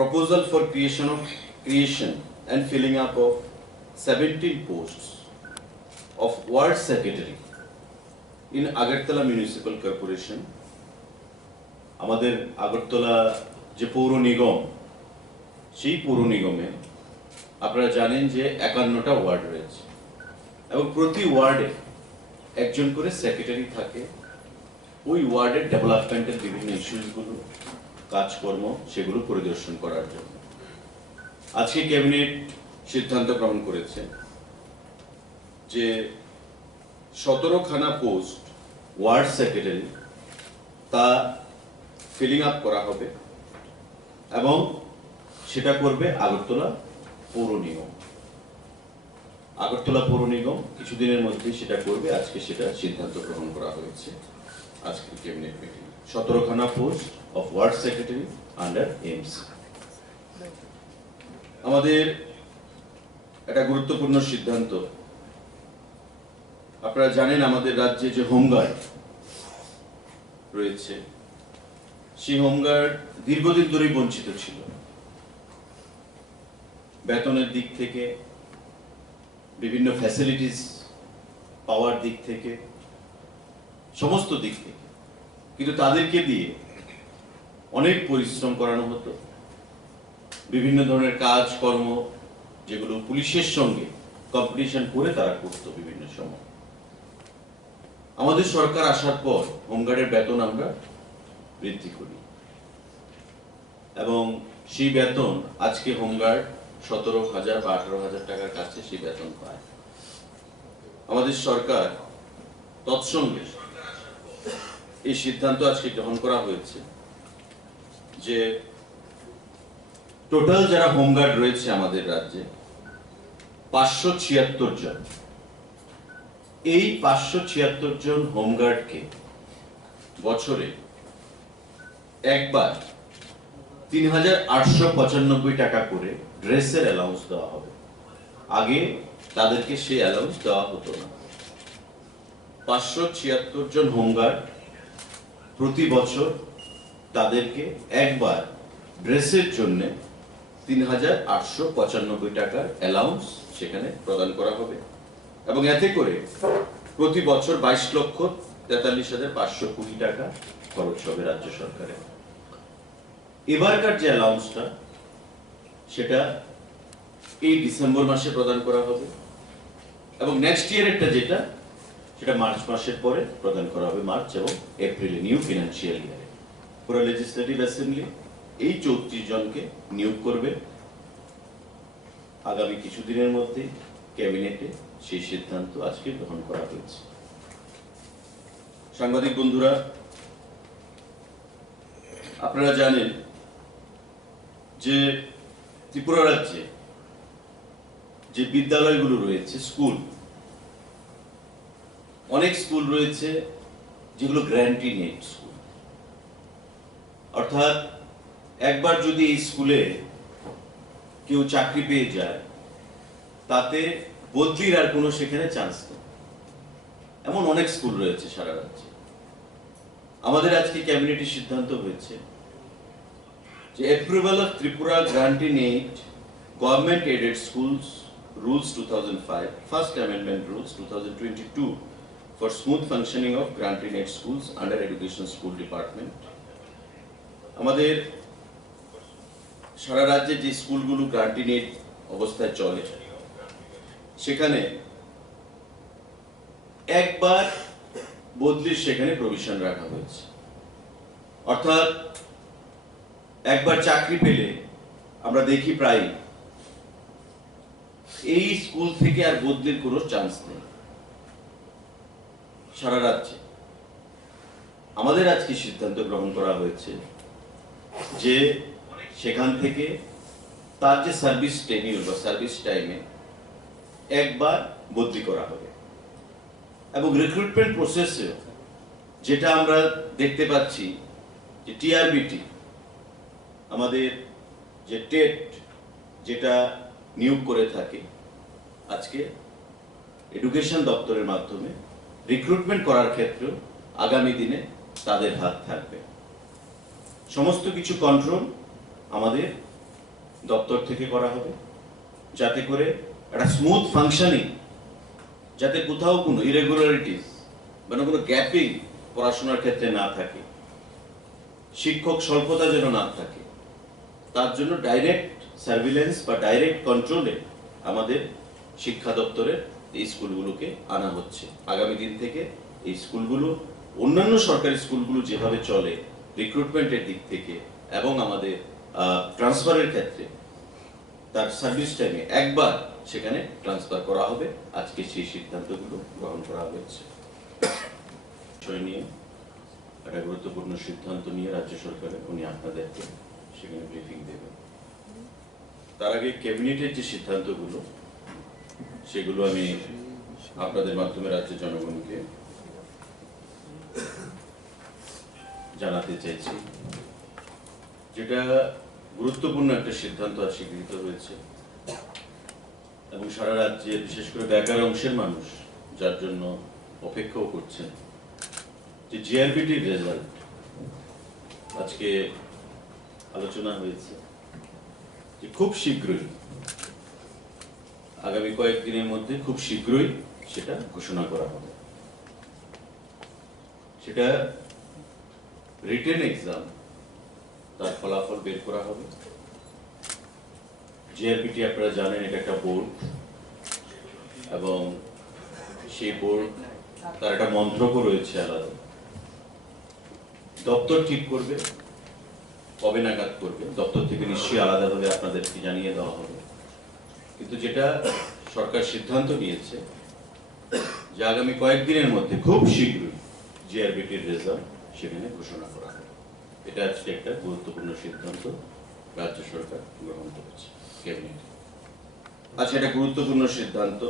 proposal for creation and filling up of 17 posts of ward secretary in Agartala Municipal Corporation. আমাদের আগরতলা যে পৌর নিগম, সেই পৌর নিগমে আপনারা জানেন যে 51টা ওয়ার্ড রয়েছে এবং প্রতি ওয়ার্ডে একজন করে সেক্রেটারি থাকে ওই ওয়ার্ডের ডেভেলপমেন্টের বিভিন্ন ইস্যুসগুলো, কাজকর্ম সেগুলো পরিদর্শন করার জন্য। আজকে ক্যাবিনেট সিদ্ধান্ত গ্রহণ করেছে যে 17খানা পোস্ট ওয়ার্ড সেক্রেটারি তা ফিলিং আপ করা হবে এবং সেটা করবে আগরতলা পৌর নিগম। আগরতলা পৌর নিগম কিছুদিনের মধ্যেই সেটা করবে। আজকে সেটা সিদ্ধান্ত গ্রহণ করা হয়েছে আজকের ক্যাবিনেট মিটিং। 17খানা post of ward secretary under MC. আমাদের একটা গুরুত্বপূর্ণ সিদ্ধান্ত, আপনারা জানেন আমাদের রাজ্যে যে হোমগার্ড রয়েছে সেই হোমগার্ড দীর্ঘদিন ধরেই বঞ্চিত ছিল, বেতনের দিক থেকে, বিভিন্ন ফ্যাসিলিটিস পাওয়ার দিক থেকে, সমস্ত দিক থেকে। কিন্তু তাদেরকে দিয়ে অনেক পরিশ্রম করানো হতো, বিভিন্ন ধরনের কাজকর্ম যেগুলো পুলিশের সঙ্গে কম্পিটিশন করে তারা করত বিভিন্ন সময়। আমাদের সরকার আসার পর হোমগার্ডের বেতন আমরা বৃদ্ধি করি এবং সেই বেতন আজকে হোমগার্ড 17,000 বা 18,000 টাকার কাছে সেই বেতন পায়। আমাদের সরকার তৎসঙ্গে এই সিদ্ধান্ত আজকে গ্রহণ করা হয়েছে যে টোটাল যারা হোমগার্ড রয়েছে আমাদের রাজ্যে 576 জন, এই 576 জন হোমগার্ডকে বছরে একবার 3,895 টাকা করে ড্রেসের অ্যালাউন্স দেওয়া হবে। আগে তাদেরকে সেই অ্যালাউন্স দেওয়া হতো না। 576 জন হোমগার্ড প্রতি বছর তাদেরকে একবার ড্রেসের জন্য 3,895 টাকার অ্যালাউন্স সেখানে প্রদান করা হবে এবং এতে করে প্রতি বছর 22,43,520 টাকা খরচ হবে রাজ্য সরকারের। এবারকার যে অ্যালাউন্সটা সেটা এই ডিসেম্বর মাসে প্রদান করা হবে এবং নেক্সট ইয়ারেরটা যেটা সেটা মার্চ মাসের পরে প্রদান করা হবে, মার্চ এবং এপ্রিলে, নিউ ফিনান্সিয়াল ইয়ারে। পুরো লেজিসলেটিভ অ্যাসেম্বলি এই 34 জনকে নিয়োগ করবে। আগামী কিছুদিনের মধ্যে ক্যাবিনেটে সেই সিদ্ধান্ত আজকে গ্রহণ করা হয়েছে। সাংবাদিক বন্ধুরা, আপনারা জানেন যে ত্রিপুরা রাজ্যে যে বিদ্যালয়গুলো রয়েছে, স্কুল, অনেক স্কুল রয়েছে যেগুলো গ্র্যান্টি নেট স্কুল, অর্থাৎ একবার যদি এই স্কুলে কেউ চাকরি পেয়ে যায় তাতে বদলির আর কোনো সেখানে চান্স নেই। এমন অনেক স্কুল রয়েছে সারা রাজ্যে। আমাদের আজকে ক্যাবিনেটে সিদ্ধান্ত হয়েছে যে approval of Tripura grant in aid government aided schools rules 2005, first amendment rules 2022 for smooth functioning of grantee net schools under education school department। আমাদের সারা রাজ্যে যে স্কুলগুলো গ্রান্টি নেট অবস্থায় চলে সেখানে একবার বদলির সেখানে প্রভিশন রাখা হয়েছে, অর্থাৎ একবার চাকরি পেলে আমরা দেখি প্রায় এই স্কুল থেকে আর বদলির কোনো চান্স নেই সারা রাজ্যে। আমাদের আজকে সিদ্ধান্ত গ্রহণ করা হয়েছে যে সেখান থেকে তার যে সার্ভিস টেনিউর বা সার্ভিস টাইমে একবার বদলি করা হবে এবং রিক্রুটমেন্ট প্রসেসে যেটা আমরা দেখতে পাচ্ছি যে টিআরবিটি, আমাদের যে টেট যেটা নিয়োগ করে থাকে, আজকে এডুকেশন দপ্তরের মাধ্যমে রিক্রুটমেন্ট করার ক্ষেত্রেও আগামী দিনে তাদের হাত থাকবে। সমস্ত কিছু কন্ট্রোল আমাদের দপ্তর থেকে করা হবে, যাতে করে একটা স্মুথ ফাংশনিং, যাতে কোথাও কোনো ইরেগুলারিটিস মানে কোনো গ্যাপিং পড়াশোনার ক্ষেত্রে না থাকে, শিক্ষক স্বল্পতা যেন না থাকে, তার জন্য ডাইরেক্ট সার্ভিলেন্স বা ডাইরেক্ট কন্ট্রোলে আমাদের শিক্ষা দপ্তরের এই স্কুলগুলোকে আনা হচ্ছে। আগামী দিন থেকে এই স্কুলগুলো অন্যান্য সরকারি স্কুলগুলো যেভাবে চলে রিক্রুটমেন্টের দিক থেকে এবং আমাদের ট্রান্সফারের ক্ষেত্রে, তার সার্ভিস টাইমে একবার সেখানে ট্রান্সফার করা হবে। আজকে সেই সিদ্ধান্তগুলো গ্রহণ করা হয়েছে। বিষয় নিয়ে একটা গুরুত্বপূর্ণ সিদ্ধান্ত নিয়ে রাজ্য সরকারের উনি আপনাদেরকে সেখানে ব্রিফিং দেবেন। তার আগে ক্যাবিনেটের যে সিদ্ধান্তগুলো সেগুলো আমি আপনাদের মাধ্যমে রাজ্যের জনগণকে জানাতে চাইছি। যেটা গুরুত্বপূর্ণ একটা সিদ্ধান্ত আজ গৃহীত হয়েছে এবং সারা রাজ্যে বিশেষ করে বেকার অংশের মানুষ যার জন্য অপেক্ষাও করছেন, যে জিআরবিটির রেজাল্ট আজকে আলোচনা হয়েছে যে খুব শীঘ্রই, আগামী কয়েকদিনের মধ্যে খুব শীঘ্রই সেটা ঘোষণা করা হবে। সেটা রিটেন এক্সাম, তার ফলাফল বের করা হবে। জিআরপিটি আপনারা জানেন এটা একটা বোর্ড এবং সেই বোর্ড তার একটা মন্ত্রকও রয়েছে আলাদা। দপ্তর ঠিক করবে কবে নাগাদ করবে, দপ্তর থেকে নিশ্চয়ই আলাদাভাবে আপনাদেরকে জানিয়ে দেওয়া হবে। কিন্তু যেটা সরকার সিদ্ধান্ত নিয়েছে যে আগামী কয়েকদিনের মধ্যে খুব শীঘ্রই জিআরবিটির রেজাল্ট সেখানে ঘোষণা করা হবে। এটা আজকে একটা গুরুত্বপূর্ণ সিদ্ধান্ত রাজ্য সরকার গ্রহণ করেছে ক্যাবিনেটে। আচ্ছা, এটা গুরুত্বপূর্ণ সিদ্ধান্ত।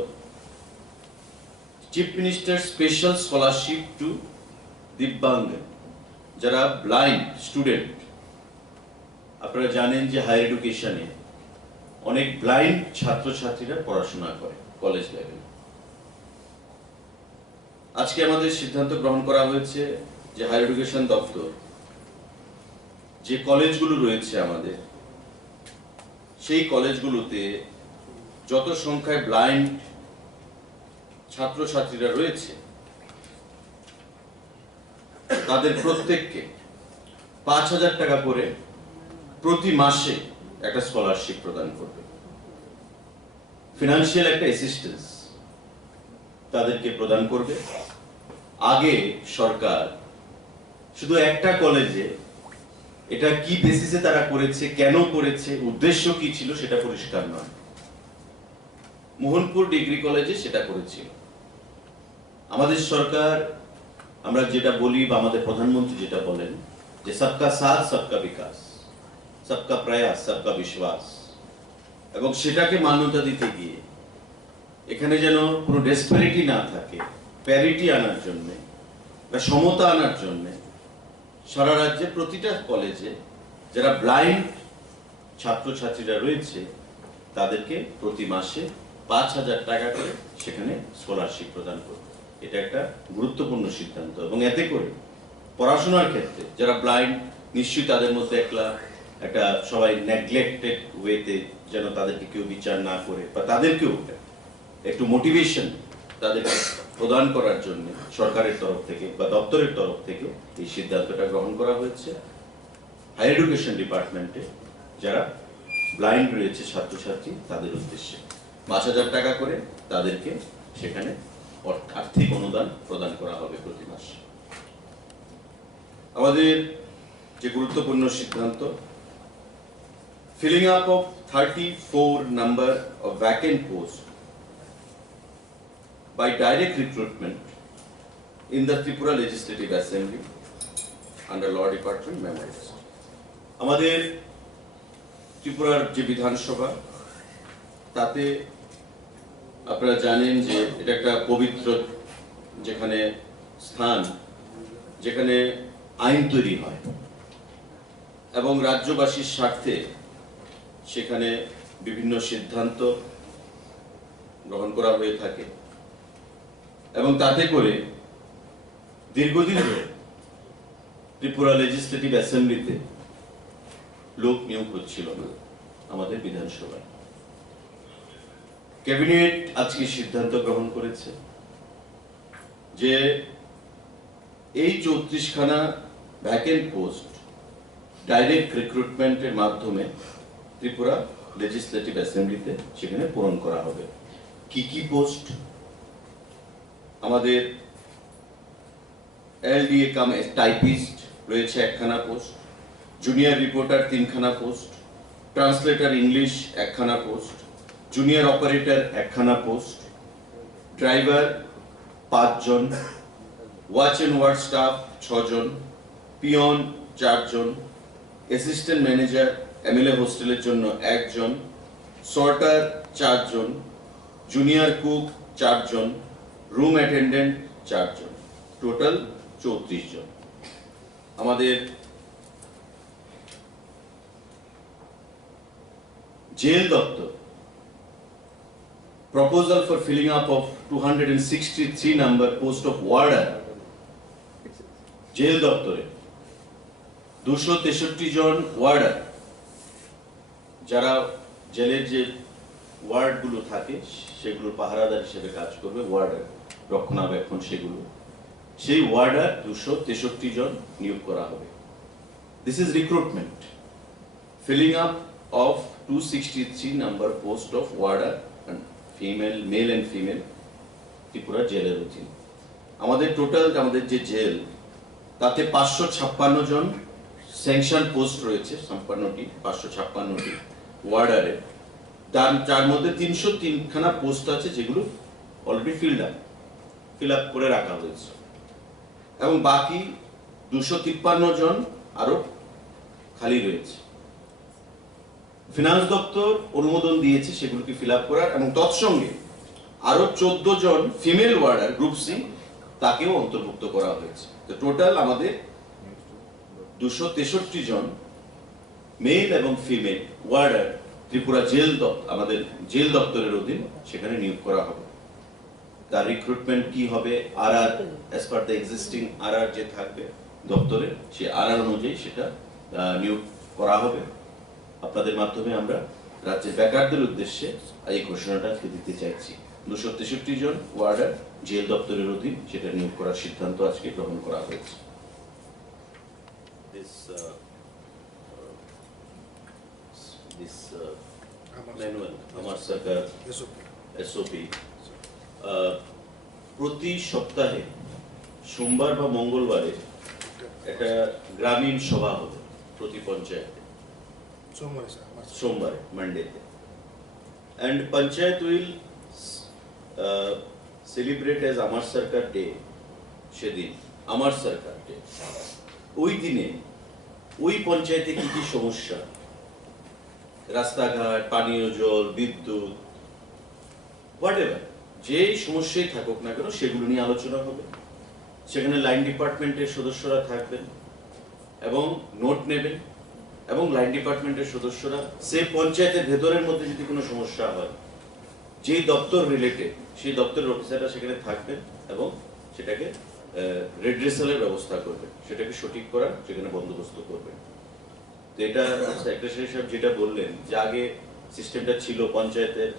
Chief minister special scholarship to divyang, যারা ব্লাইন্ড স্টুডেন্ট। আপনারা জানেন যে হায়ার এডুকেশনে অনেক ব্লাইন্ড ছাত্রছাত্রীরা পড়াশোনা করে কলেজ লেভেলে। আজকে আমাদের সিদ্ধান্ত গ্রহণ করা হয়েছে যে হায়ার এডুকেশন দপ্তর যে কলেজগুলো রয়েছে আমাদের, সেই কলেজগুলোতে যত সংখ্যায় ব্লাইন্ড ছাত্রছাত্রীরা রয়েছে তাদের প্রত্যেককে 5,000 টাকা করে প্রতি মাসে একটা স্কলারশিপ প্রদান করবে। ফিনান্সিয়াল একটা অ্যাসিস্ট্যান্স তাদেরকে প্রদান করবে। আগে সরকার শুধু একটা কলেজে, এটা কি বেসিসে তারা করেছে, কেন করেছে, উদ্দেশ্য কি ছিল সেটা পরিষ্কার নয়। মোহনপুর ডিগ্রি কলেজে সেটা করেছিল। আমাদের সরকার, আমরা যেটা বলি বা আমাদের প্রধানমন্ত্রী যেটা বলেন যে সবকা সাথ সবকা বিকাশ, সবকা প্রয়াস সবকা বিশ্বাস, এবং সেটাকে মান্যতা দিতে গিয়ে এখানে যেন কোনো ডেসপারিটি না থাকে, প্যারিটি আনার জন্য বা সমতা আনার জন্য সারা রাজ্যে প্রতিটা কলেজে যারা ব্লাইন্ড ছাত্রছাত্রীরা রয়েছে তাদেরকে প্রতি মাসে 5,000 টাকা করে সেখানে স্কলারশিপ প্রদান করবে। এটা একটা গুরুত্বপূর্ণ সিদ্ধান্ত এবং এতে করে পড়াশোনার ক্ষেত্রে যারা ব্লাইন্ড, নিশ্চয়ই তাদের মধ্যে একটা সবাই নেগলেক্টেড ওয়েতে যেন তাদেরকে কেউ বিচার না করে বা তাদেরকেও একটু মোটিভেশন তাদেরকে প্রদান করার জন্য সরকারের তরফ থেকে বা দপ্তরের তরফ থেকে এই সিদ্ধান্তটা গ্রহণ করা হয়েছে। হায়ার এডুকেশন ডিপার্টমেন্টে যারা ব্লাইন্ড রয়েছে ছাত্রছাত্রী তাদের উদ্দেশ্যে 5,000 টাকা করে তাদেরকে সেখানে আর্থিক অনুদান প্রদান করা হবে প্রতি মাসে। আমাদের যে গুরুত্বপূর্ণ সিদ্ধান্ত, filling up of 34 number of vacant posts by direct recruitment in the Tripura Legislative Assembly under Law Department members. আমাদের ত্রিপুরার যে বিধানসভা, তাতে আপনারা জানেন যে এটা একটা পবিত্র যেখানে স্থান, যেখানে আইন তৈরি হয় এবং রাজ্যবাসীর স্বার্থে সেখানে বিভিন্ন সিদ্ধান্ত গ্রহণ করা হয়ে থাকে এবং তাতে করে দীর্ঘদিন ধরে ত্রিপুরা লেজিসলেটিভ অ্যাসেম্বলিতে লোক নিয়োগ হচ্ছিল না। আমাদের বিধানসভায়। ক্যাবিনেট আজকে সিদ্ধান্ত গ্রহণ করেছে যে এই 34খানা ভ্যাকেন্ট পোস্ট ডাইরেক্ট রিক্রুটমেন্টের মাধ্যমে ত্রিপুরা লেজিসলেটিভ অ্যাসেম্বলিতে সেখানে পূরণ করা হবে। কি কি পোস্ট? আমাদের এলডিএ কাম টাইপিস্ট রয়েছে 1খানা পোস্ট, জুনিয়র রিপোর্টার 3খানা পোস্ট, ট্রান্সলেটর ইংলিশ 1খানা পোস্ট, জুনিয়র অপারেটর 1খানা পোস্ট, ড্রাইভার 5 জন, ওয়াচ এন্ড ওয়ার্ড স্টাফ 6 জন, পিয়ন 4 জন, অ্যাসিস্ট্যান্ট ম্যানেজার এমএলএ হোস্টেলের জন্য 1 জন, সর্টার 4 জন, জুনিয়র কুক 4 জন, রুম অ্যাটেন্ডেন্ট 4 জন, টোটাল 34 জন। আমাদের জেল দপ্তর proposal for filling up of 263 number post of warder jail দপ্তরে 263 জন ওয়ার্ডার, যারা জেলের যে ওয়ার্ডগুলো থাকে সেগুলো পাহারাদার হিসেবে কাজ করবে, ওয়ার্ডার রক্ষণাবেক্ষণ সেগুলো, সেই ওয়ার্ডার 263 জন নিয়োগ করা হবে। This is recruitment, filling up of 263 number post of warder female, male and female Tripura জেলের অধীন। আমাদের টোটাল আমাদের যে জেল তাতে 556 জন স্যাংশন পোস্ট রয়েছে, 556টি ওয়ার্ডারে, যার মধ্যে 303খানা পোস্ট আছে যেগুলো অলরেডি ফিল আপ করে রাখা হয়েছে, এবং বাকি 253 জন আরো খালি রয়েছে। ফিনান্স দপ্তর অনুমোদন দিয়েছে সেগুলোকে ফিল আপ করার, এবং তৎসঙ্গে আরো 14 জন ফিমেল ওয়ার্ডার গ্রুপ সি তাকেও অন্তর্ভুক্ত করা হয়েছে। তো টোটাল আমাদের 263 জন মেল এবং ফিমেল ওয়ার্ডার ত্রিপুরা আমাদের জেল দপ্তরের অধীন সেখানে নিয়োগ করা হবে। তার রিক্রুটমেন্ট কি হবে, RR as per the existing RR যে থাকবে দপ্তরে, সেই আরআর অনুযায়ী সেটা নিয়োগ করা হবে। আপনাদের মাধ্যমে আমরা রাজ্যের বেকারদের উদ্দেশ্যে এই ঘোষণাটা দিতে চাইছি। 263 জন ওয়ার্ডার জেল দপ্তরের অধীন সেটা নিয়োগ করার সিদ্ধান্ত আজকে গ্রহণ করা হয়েছে। ম্যানুয়াল আমার সরকার এসওপি প্রতি সপ্তাহে সোমবার বা মঙ্গলবারে একটা গ্রামীণ সভা হবে প্রতি পঞ্চায়েতে, সোমবারে মানডেতে, and panchayat will celebrate as Amar Sarkar Day সেদিন আমার সরকার ডে। ওই দিনে ওই পঞ্চায়েতে কি কি সমস্যা, রাস্তাঘাট, পানীয় জল, বিদ্যুৎ, হোয়াটএভার যে সমস্যাই থাকুক না কেন সেগুলো নিয়ে আলোচনা হবে। সেখানে লাইন ডিপার্টমেন্টের সদস্যরা থাকবেন এবং নোট নেবেন, এবং লাইন ডিপার্টমেন্টের সদস্যরা সেই পঞ্চায়েতের ভেতরের মধ্যে যদি কোনো সমস্যা হয় যেই দপ্তর রিলেটেড সেই দপ্তরের অফিসাররা সেখানে থাকবেন এবং সেটাকে রেড্রেসালের ব্যবস্থা করবেন, সেটাকে সঠিক করার সেখানে বন্দোবস্ত করবেন। তো এটা সেক্রেটারি সাহেব যেটা বললেন যে আগে সিস্টেমটা ছিল পঞ্চায়েতের,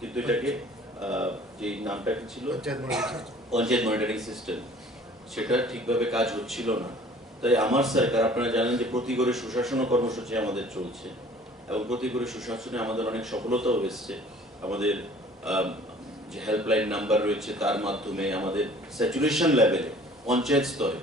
কিন্তু এটাকে যে নামটা কি ছিল পঞ্চায়েত মনিটরিং সিস্টেম, সেটা ঠিকভাবে কাজ হচ্ছিল না। তাই আমার সরকার, আপনারা জানেন যে প্রতি ঘরে সুশাসন কর্মসূচি আমাদের চলছে, এবং প্রতি ঘরে সুশাসনে আমাদের অনেক সফলতাও এসছে। আমাদের যে হেল্পলাইন নাম্বার রয়েছে তার মাধ্যমে আমাদের স্যাচুরেশন লেভেলে পঞ্চায়েত স্তরে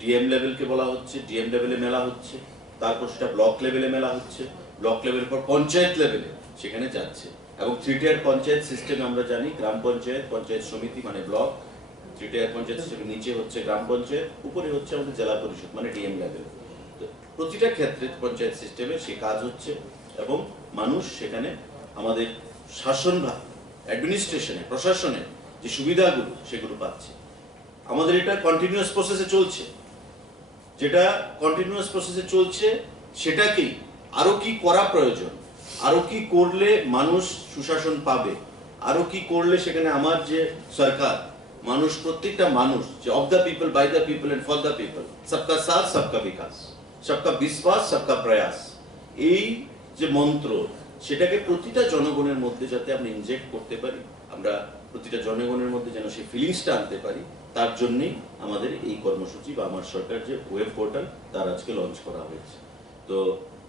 ডিএম লেভেলকে বলা হচ্ছে, ডিএম লেভেলে মেলা হচ্ছে, তারপর সেটা ব্লক লেভেলে মেলা হচ্ছে, ব্লক লেভেলের পর পঞ্চায়েত লেভেলে সেখানে যাচ্ছে। এবং 3 টায়ার পঞ্চায়েত সিস্টেম আমরা জানি, গ্রাম পঞ্চায়েত, পঞ্চায়েত সমিতি মানে ব্লক, 3 টায়ার পঞ্চায়েত সিস্টেমের নিচে হচ্ছে গ্রাম পঞ্চায়েত, উপরে হচ্ছে আমাদের জেলা পরিষদ মানে ডিএম লেভেল। প্রতিটা ক্ষেত্রে পঞ্চায়েত সিস্টেমে সে কাজ হচ্ছে, এবং মানুষ সেখানে আমাদের শাসন ভাগ, অ্যাডমিনিস্ট্রেশনে, প্রশাসনে যে সুবিধাগুলো সেগুলো পাচ্ছে। আমাদের এটা কন্টিনিউয়াস প্রসেসে চলছে, যেটা কন্টিনিউয়াস প্রসেসে চলছে সেটাকেই আরো কি করা প্রয়োজন, আরো কি করলে মানুষ সুশাসন পাবে, আরো কি করলে সেখানে আমার যে সরকার, মানুষ, প্রত্যেকটা মানুষ যে of the people, by the people and for the people, সবকা সাথ সবকা বিকাশ, সবকা বিশ্বাস সবকা প্রয়াস, এই যে মন্ত্র, সেটাকে প্রতিটা জনগণের মধ্যে যাতে আমরা ইনজেক্ট করতে পারি, আমরা প্রতিটা জনগণের মধ্যে যেন সেই ফিলিংসটা আনতে পারি, তার জন্যই আমাদের এই কর্মসূচি বা আমার সরকার যে ওয়েব পোর্টাল তার আজকে লঞ্চ করা হয়েছে। তো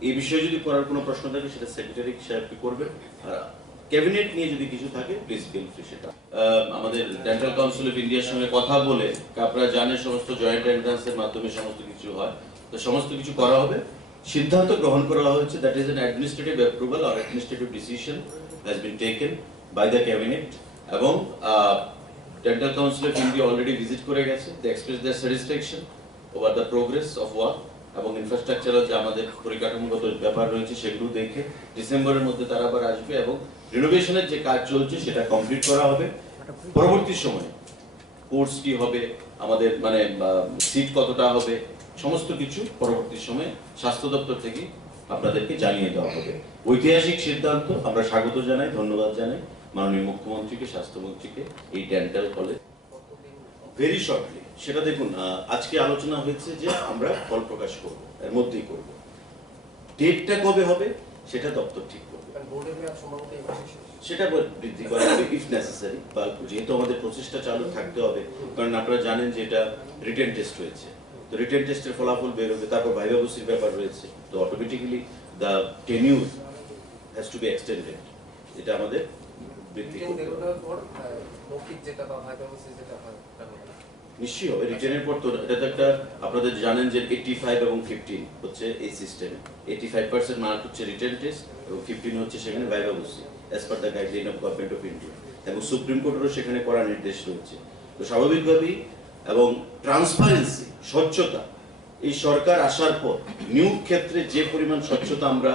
এই বিষয়ে যদি করার কোনো প্রশ্ন থাকে সেটা সেক্রেটারি সাহেবকে করবেন, আর ক্যাবিনেট নিয়ে যদি কিছু থাকে প্লিজ ফিল ফ্রি সেটা। আমাদের ডেন্টাল কাউন্সিল অফ ইন্ডিয়ার সঙ্গে কথা বলে, আপনারা জানেন সমস্ত জয়েন্ট এন্ট্রান্সের মাধ্যমে সমস্ত কিছু হয়, তো সমস্ত কিছু করা হবে। সিদ্ধান্ত গ্রহণ করা হয়েছে, that is an administrative approval or administrative decision has been taken by the cabinet, এবং dental council of India already visit করে গেছে। They express their satisfaction over the progress of work, এবং ইনফ্রাস্ট্রাকচারাল যে আমাদের পরিকাঠামোগত ব্যাপার রয়েছে সেগুলো দেখে ডিসেম্বরের মধ্যে তারা আবার আসবে, এবং রিনোভেশনের যে কাজ চলছে সেটা কমপ্লিট করা হবে। পরবর্তী সময়ে কোর্স কি হবে, আমাদের মানে সিট কতটা হবে, সমস্ত কিছু পরবর্তী সময়ে স্বাস্থ্য দপ্তর থেকে আপনাদেরকে জানিয়ে দেওয়া হবে। ঐতিহাসিক সিদ্ধান্ত, আমরা স্বাগত জানাই, ধন্যবাদ জানাই মাননীয় মুখ্যমন্ত্রীকে, স্বাস্থ্যমন্ত্রীকে। এই ডেন্টাল কলেজ ভেরি শর্টলি সেটা দেখুন, আজকে আলোচনা হয়েছে যে আমরা ফল প্রকাশ করব, এর মধ্যেই করব। ডেটটা কবে হবে সেটা দপ্তর ঠিক করবে, সেটা বৃদ্ধি করা হবে ইফ নেসেসারি, বা যেহেতু আমাদের প্রচেষ্টা চালু থাকতে হবে, কারণ আপনারা জানেন যে এটা রিটেন টেস্ট হয়েছে, তো রিটেন টেস্টের ফলাফল বেরোবে, তারপর ভাইভা ভর্তির ব্যাপার রয়েছে, তো automatically the tenure has to B extended, এটা আমাদের বৃদ্ধি করতে হবে। নিশ্চয়ই হবে, রিটেনের পর তো এটা তো একটা, আপনাদের জানেন যে 85 এবং 15 হচ্ছে এই সিস্টেমে, 85% মার্ক হচ্ছে রিটেন টেস্ট এবং 15 হচ্ছে সেখানে ভাইভা ভর্তি, as per the guideline of government of India, এবং সুপ্রিম কোর্টেরও সেখানে করা নির্দেশ রয়েছে। তো স্বাভাবিকভাবেই, এবং ট্রান্সপারেন্সি, স্বচ্ছতা, এই সরকার আসার পর নিয়োগ ক্ষেত্রে যে পরিমাণ স্বচ্ছতা আমরা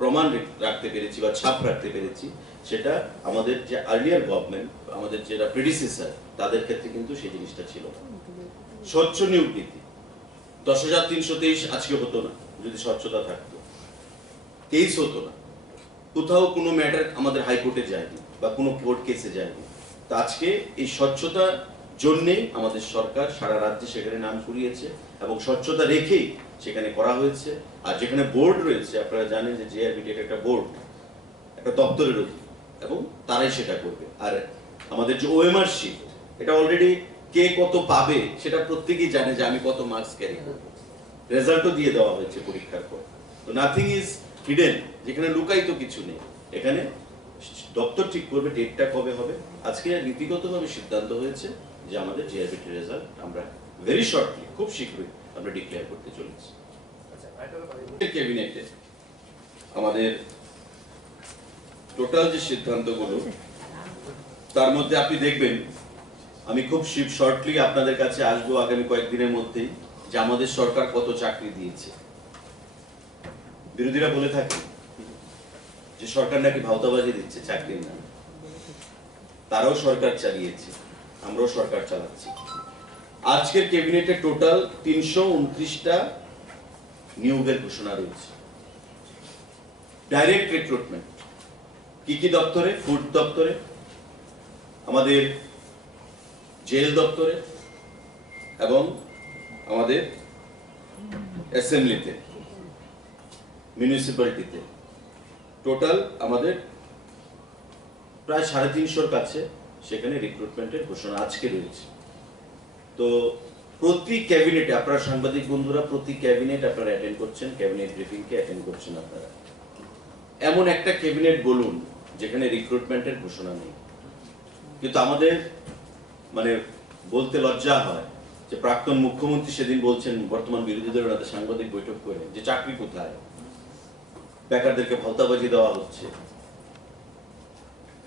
প্রমাণ রাখতে পেরেছি বা ছাপ রাখতে পেরেছি, সেটা আমাদের যে আর্লিয়ার গভর্নমেন্ট, আমাদের যারা প্রেডিসেসর, তাদের ক্ষেত্রে কিন্তু সেই জিনিসটা ছিল না। স্বচ্ছ নিয়োগ নীতি 10,323 আজকে হতো না যদি স্বচ্ছতা থাকতো, কেস হতো না, কোথাও কোনো ম্যাটার আমাদের হাইকোর্টে যায়নি বা কোনো কোর্ট কেসে যায়নি। তো আজকে এই স্বচ্ছতার জন্যেই আমাদের সরকার সারা রাজ্যে সেখানে নাম কুড়িয়েছে, এবং স্বচ্ছতা রেখেই সেখানে করা হয়েছে। আর যেখানে বোর্ড রয়েছে, আপনারা জানেন যে জেআরবিটি একটা বোর্ড, একটা দপ্তরের অধীন, এবং তারাই সেটা করবে। আর আমাদের যে ওএমআর শিট, এটা অলরেডি কে কত পাবে সেটা প্রত্যেকেই জানে, যে আমি কত মার্কস ক্যারি করব, রেজাল্টও দিয়ে দেওয়া হয়েছে পরীক্ষার পর। তো নাথিং ইজ হিডেন, যেখানে লুকায়িত কিছু নেই, এখানে দপ্তর ঠিক করবে ডেটটা কবে হবে। আজকে নীতিগতভাবে সিদ্ধান্ত হয়েছে যে আমাদের জেআরবিটি রেজাল্ট আমরা ভেরি শর্টলি, খুব শীঘ্রই আমরা ডিক্লেয়ার করতে চলেছি। ক্যাবিনেটে আমাদের টোটাল যে সিদ্ধান্তগুলো, তার মধ্যে আপনি দেখবেন, আমি খুব শর্টলি আপনাদের কাছে আসবো আগামী কয়েকদিনের মধ্যেই, যে আমাদের সরকার কত চাকরি দিয়েছে। বিরোধীরা বলে থাকে যে সরকার নাকি ভাওতাবাজি দিচ্ছে চাকরির নামে, তারাও সরকার চালিয়েছে, আমরাও সরকার চালাচ্ছি। আজকের ক্যাবিনেটে টোটাল 329টা নিয়োগের ঘোষণা রয়েছে। ডাইরেক্ট রিক্রুটমেন্ট কি কি দপ্তরে? ফুড দপ্তরে, আমাদের জেল দপ্তরে, এবং আমাদের অ্যাসেম্বলিতে, মিউনিসিপ্যালিটিতে। টোটাল আমাদের প্রায় 350-র কাছে সেখানে রিক্রুটমেন্টের ঘোষণা আজকে রয়েছে। তো প্রতি ক্যাবিনেটে, আপনারা সাংবাদিক বন্ধুরা প্রতি ক্যাবিনেট আপনারা অ্যাটেন্ড করছেন, ক্যাবিনেট ব্রিফিংকে অ্যাটেন্ড করছেন আপনারা। এমন একটা ক্যাবিনেট বলুন যেখানে রিক্রুটমেন্টের ঘোষণা নেই। কিন্তু আমাদের মানে বলতে লজ্জা হয় যে প্রাক্তন মুখ্যমন্ত্রী সেদিন বলছেন বর্তমান বিরোধী দলের সাথে সাংবাদিক বৈঠক করে যে চাকরি কোথায়, বেকারদেরকে ভাওতাবাজি দেওয়া হচ্ছে।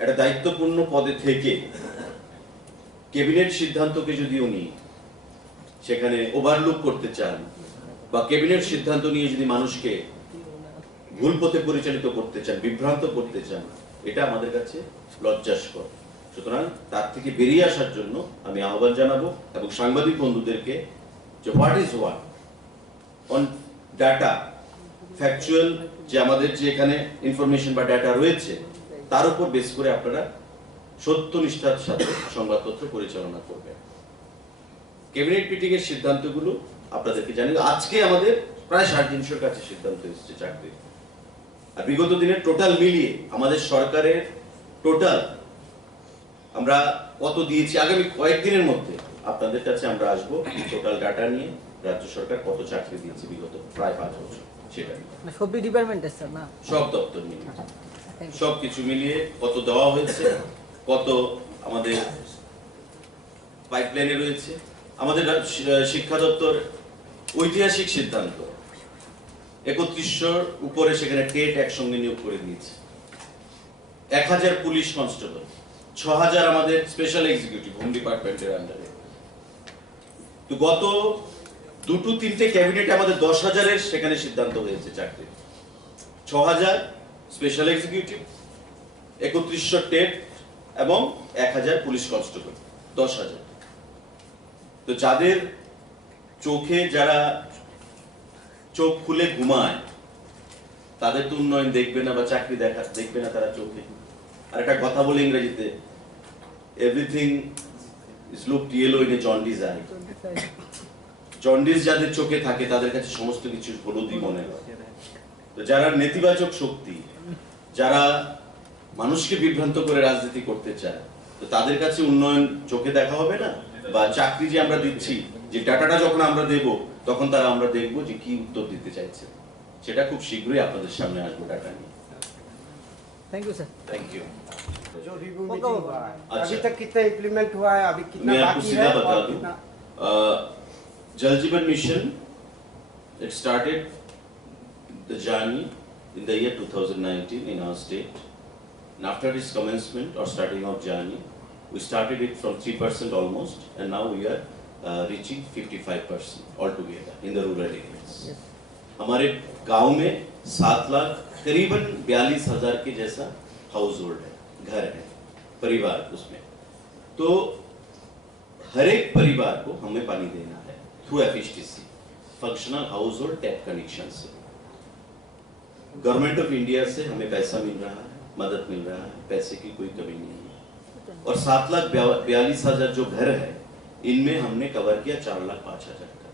একটা দায়িত্বপূর্ণ পদে থেকে ক্যাবিনেট সিদ্ধান্তকে যদি উনি সেখানে ওভারলুক করতে চান, বা ক্যাবিনেট সিদ্ধান্ত নিয়ে যদি মানুষকে ভুল পথে পরিচালিত করতে চান, বিভ্রান্ত করতে চান, এটা আমাদের কাছে লজ্জাস্কর। সুতরাং তার থেকে বেরিয়ে আসার জন্য আমি আহ্বান জানাবো, এবং সাংবাদিক বন্ধুদেরকে যে what is what on data, factual যে আমাদের যে এখানে ইনফরমেশন বা ডাটা রয়েছে, তার উপর বেস করে আপনারা সত্যনিষ্ঠার সাথে সংবাদপত্র পরিচালনা করবেন। ক্যাবিনেট মিটিং এর সিদ্ধান্তগুলো আপনাদেরকে জানিয়ে, আজকে আমাদের প্রায় 350-র কাছে সিদ্ধান্ত এসেছে চাকরি। আর বিগত দিনের টোটাল মিলিয়ে আমাদের সরকারের টোটাল আমরা কত দিয়েছি আগামী কয়েকদিনের মধ্যে আপনাদের কাছে আমরা আসবো টোটাল ডাটা নিয়ে রাজ্য সরকার কত চাকরি দিয়েছে বিগত প্রায় 5 বছর সেটা সব ডিপার্টমেন্টের স্যার না সব দপ্তর মিলিয়ে সব কিছু মিলিয়ে কত দেওয়া হয়েছে কত আমাদের পাইপলাইনে রয়েছে আমাদের শিক্ষা দপ্তর ঐতিহাসিক সিদ্ধান্ত 3100 উপরে সেখানে টেট একসঙ্গে নিয়োগ করে দিয়েছে 1000 পুলিশ কনস্টেবল 6000 আমাদের স্পেশাল এক্সিকিউটিভ হোম ডিপার্টমেন্টের আন্ডারে তো গত 2-3টে ক্যাবিনেটে আমাদের 10,000-এর সেখানে সিদ্ধান্ত হয়েছে চাকরি 6000 স্পেশাল এক্সিকিউটিভ 3100 টেট এবং 1000 পুলিশ কনস্টেবল 10,000 তো যাদের চোখে যারা চোখ খুলে ঘুমায় তাদের তো উন্নয়ন দেখবে না বা চাকরি দেখবে না তারা চোখে আর একটা কথা বলে ইংরেজিতে everything is looked yellow in a jaundice I jaundice যাদের চোখে থাকে তাদের কাছে সমস্ত কিছু হলুদই মনে হয় তো যারা নেতিবাচক শক্তি যারা মানুষকে বিভ্রান্ত করে রাজনীতি করতে চায় তো তাদের কাছে উন্নয়ন চোখে দেখা হবে না বা চাকরি যে আমরা দিচ্ছি যে ডাটাটা যখন আমরা দেব তখন তারা আমরা দেখব যে কি উত্তর দিতে চাইছে সেটা খুব শীঘ্রই আপনাদের সামনে আসবে ডাটা নিয়ে thank you sir thank you जो रिव्यू मीटिंग हुआ है अच्छा। अभी तक कितना इम्प्लीमेंट हुआ है अभी कितना मैं आपको बाकी सीधा है बता और दूं कितना जल जीवन mission it started the journey in the year 2019 in our state and after its commencement or starting of journey we started it from 3% almost and now we are reaching 55% altogether in the rural areas Yes. हमारे गांव में 7 लाख करीबन 42,000 के जैसा house hold है घर है परिवार उसमें तो हर एक परिवार को हमें पानी देना है through FHTC functional house hold tap connection से गवर्नमेंट ऑफ इंडिया से हमें पैसा मिल रहा है मदद मिल रहा है पैसे की कोई कमी नहीं है और 7,42,000 जो घर है इनमें हमने कवर किया 4,05,000 का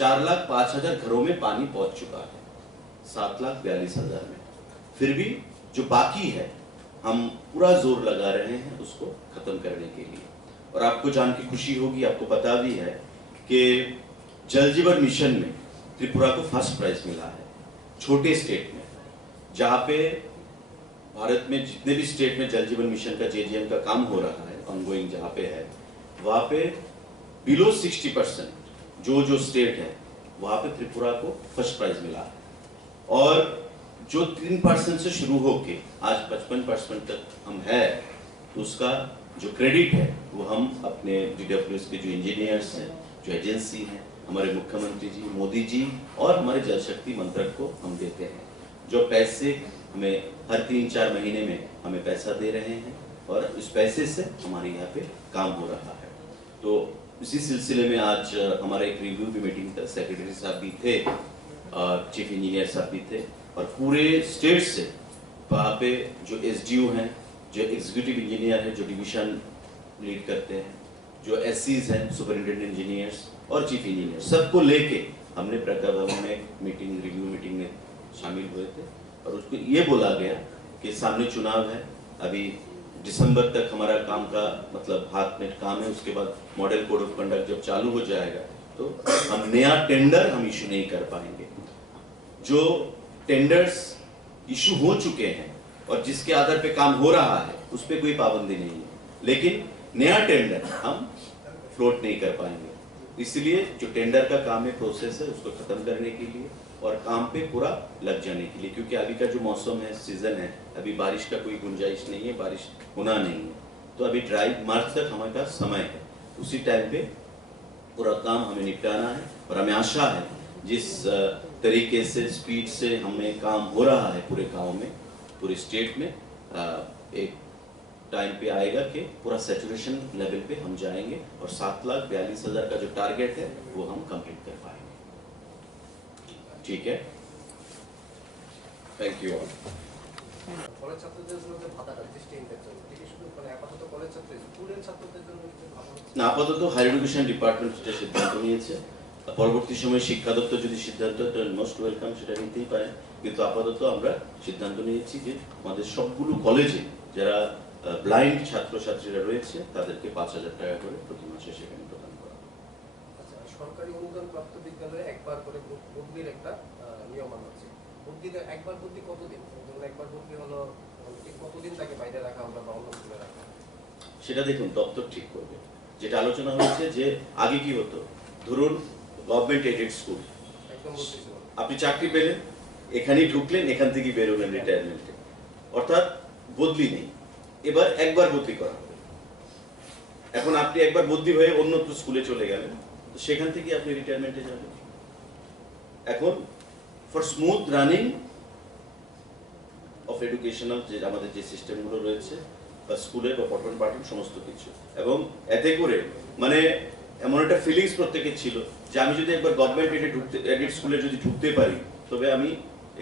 4,05,000 घरों में पानी पहुंच चुका है 7,42,000 में फिर भी जो बाकी है हम पूरा जोर लगा रहे हैं उसको खत्म करने के लिए और आपको जान की खुशी होगी आपको पता भी है कि जल जीवन मिशन में त्रिपुरा को फर्स्ट प्राइज मिला है छोटे स्टेट में जहां पे भारत में जितने भी स्टेट में जल जीवन मिशन का जेजीएम का काम हो रहा है ऑनगोइंग जहां पे है वहां पे बिलो 60% जो स्टेट है वहां पे त्रिपुरा को फर्स्ट प्राइज मिला है और जो 3% से शुरू होके आज 55% तक हम है उसका जो क्रेडिट है वो हम अपने डीडब्ल्यूएस के जो इंजीनियर्स हैं जो एजेंसी हैं हमारे मुख्यमंत्री जी मोदी जी और हमारे जल शक्ति मंत्रक को हम देते हैं जो पैसे हमें हर 3-4 महीने में हमें पैसा दे रहे हैं और इस पैसे से हमारे यहाँ पे काम हो रहा है तो इसी सिलसिले में आज हमारा एक रिव्यू की मीटिंग था सेक्रेटरी साहब भी थे चीफ इंजीनियर साहब भी थे और पूरे स्टेट से वहाँ पे जो एसडीओ हैं जो एग्जीक्यूटिव इंजीनियर हैं जो डिवीजन लीड करते हैं जो एससीज हैं सुपरिटेंडेंट इंजीनियर्स और चीफ इंजीनियर सबको लेके हमने प्रज्ञा भवन में मीटिंग रिव्यू मीटिंग में शामिल हुए थे और उसको ये बोला गया कि सामने चुनाव है अभी दिसंबर तक हमारा काम का मतलब हाथ में काम है उसके बाद मॉडल कोड ऑफ कंडक्ट जब चालू हो जाएगा तो हम नया टेंडर हम इशू नहीं कर पाएंगे जो टेंडर्स इशू हो चुके हैं और जिसके आधार पे काम हो रहा है उस पर कोई पाबंदी नहीं है लेकिन नया टेंडर हम फ्लोट नहीं कर पाएंगे इसलिए जो टेंडर का काम है प्रोसेस है उसको खत्म करने के लिए और काम पे पूरा लग जाने के लिए क्योंकि अभी का जो मौसम है सीजन है अभी बारिश का कोई गुंजाइश नहीं है बारिश होना नहीं है तो अभी ड्राई मार्च तक हमारे पास समय है उसी टाइम पे पूरा काम हमें निपटाना है और हमें आशा है जिस तरीके से स्पीड से हमें काम हो रहा है पूरे गांव में पूरे स्टेट में एक टाइम पे आएगा कि पूरा सैचुरेशन लेवल पे हम जाएंगे और 7,42,000 का जो टारगेट है वो हम कंप्लीट कर पाएंगे ठीक है थैंक यू ऑल কলেজ ছাত্রদের জন্য যে ভাতাটা ডিস্ট্রিক্টের জন্য এটা কি শুধু মানে আপাতত কলেজ ছাত্র স্টুডেন্ট ছাত্রদের জন্য কিছু ভাতা হচ্ছে না আপাতত হায়ার এডুকেশন ডিপার্টমেন্ট যেটা সিদ্ধান্ত নিয়েছে পরবর্তী সময়ে শিক্ষা দপ্তর যদি সিদ্ধান্ত মোস্ট ওয়েলকাম সেটা নিতেই পারে, কিন্তু আপাতত আমরা সিদ্ধান্ত নিয়েছি যে আমাদের সবগুলো কলেজে যারা ব্লাইন্ড ছাত্রছাত্রীরা রয়েছে তাদেরকে 5,000 টাকা করে প্রতি মাসে সেখানে প্রদান করা হবে। আচ্ছা, সরকারি অনুদান প্রাপ্ত বিদ্যালয়ে একবার করে বদলির একটা নিয়ম আনা হচ্ছে। বদলিতে একবার বদলি কতদিন? ধরুন একবার বদলি হলো, ঠিক কতদিন তাকে বাইরে রাখা হবে বা অন্য স্কুলে রাখা হবে? সেটা দেখুন দপ্তর ঠিক করবে। যেটা আলোচনা হয়েছে যে আগে কি হতো, ধরুন গভর্নমেন্ট এডেড স্কুল, একদম বদলি ছিল না। আপনি চাকরি পেলেন, এখানেই ঢুকলেন, এখান থেকেই বেরোলেন রিটায়ারমেন্টে, অর্থাৎ বদলি নেই। এবার একবার বদলি করা হবে। এখন আপনি একবার বদলি হয়ে অন্য স্কুলে চলে গেলেন, তো সেখান থেকে আপনি রিটায়ারমেন্টে যাবেন। এখন for smooth running of educational যে আমাদের যে সিস্টেমগুলো রয়েছে বা স্কুলে বা পঠন পাঠন সমস্ত কিছু, এবং এতে করে মানে এমন একটা ফিলিংস প্রত্যেকের ছিল যে আমি যদি একবার গভর্নমেন্ট এডেড স্কুলে যদি ঢুকতে পারি তবে আমি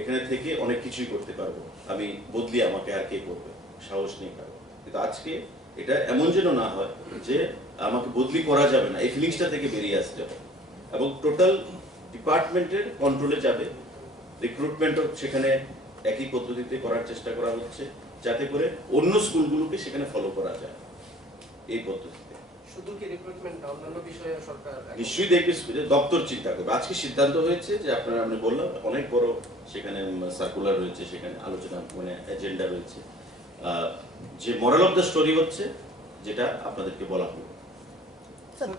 এখানে থেকে অনেক কিছুই করতে পারবো, আমি বদলি আমাকে আর কে করবে, সাহস নেই কারো। কিন্তু আজকে এটা এমন যেন না হয় যে আমাকে বদলি করা যাবে না, এই ফিলিংসটা থেকে বেরিয়ে আসতে হবে এবং টোটাল ডিপার্টমেন্টের কন্ট্রোলে যাবে। রিক্রুটমেন্টও সেখানে একই পদ্ধতিতে করার চেষ্টা করা হচ্ছে যাতে করে অন্য স্কুলগুলোকে সেখানে ফলো করা যায় এই পদ্ধতিতে। শুধু কি রিক্রুটমেন্ট না, অন্যান্য বিষয়ে সরকার নিশ্চয়ই দেখবে দপ্তর চিন্তা করবে। আজকে সিদ্ধান্ত হয়েছে যে আপনারা, আমি বললাম অনেক বড় সেখানে সার্কুলার রয়েছে, সেখানে আলোচনা মানে এজেন্ডা রয়েছে। যে মরাল অফ দ্য স্টোরি হচ্ছে যেটা আপনাদেরকে বলা হলো। স্যার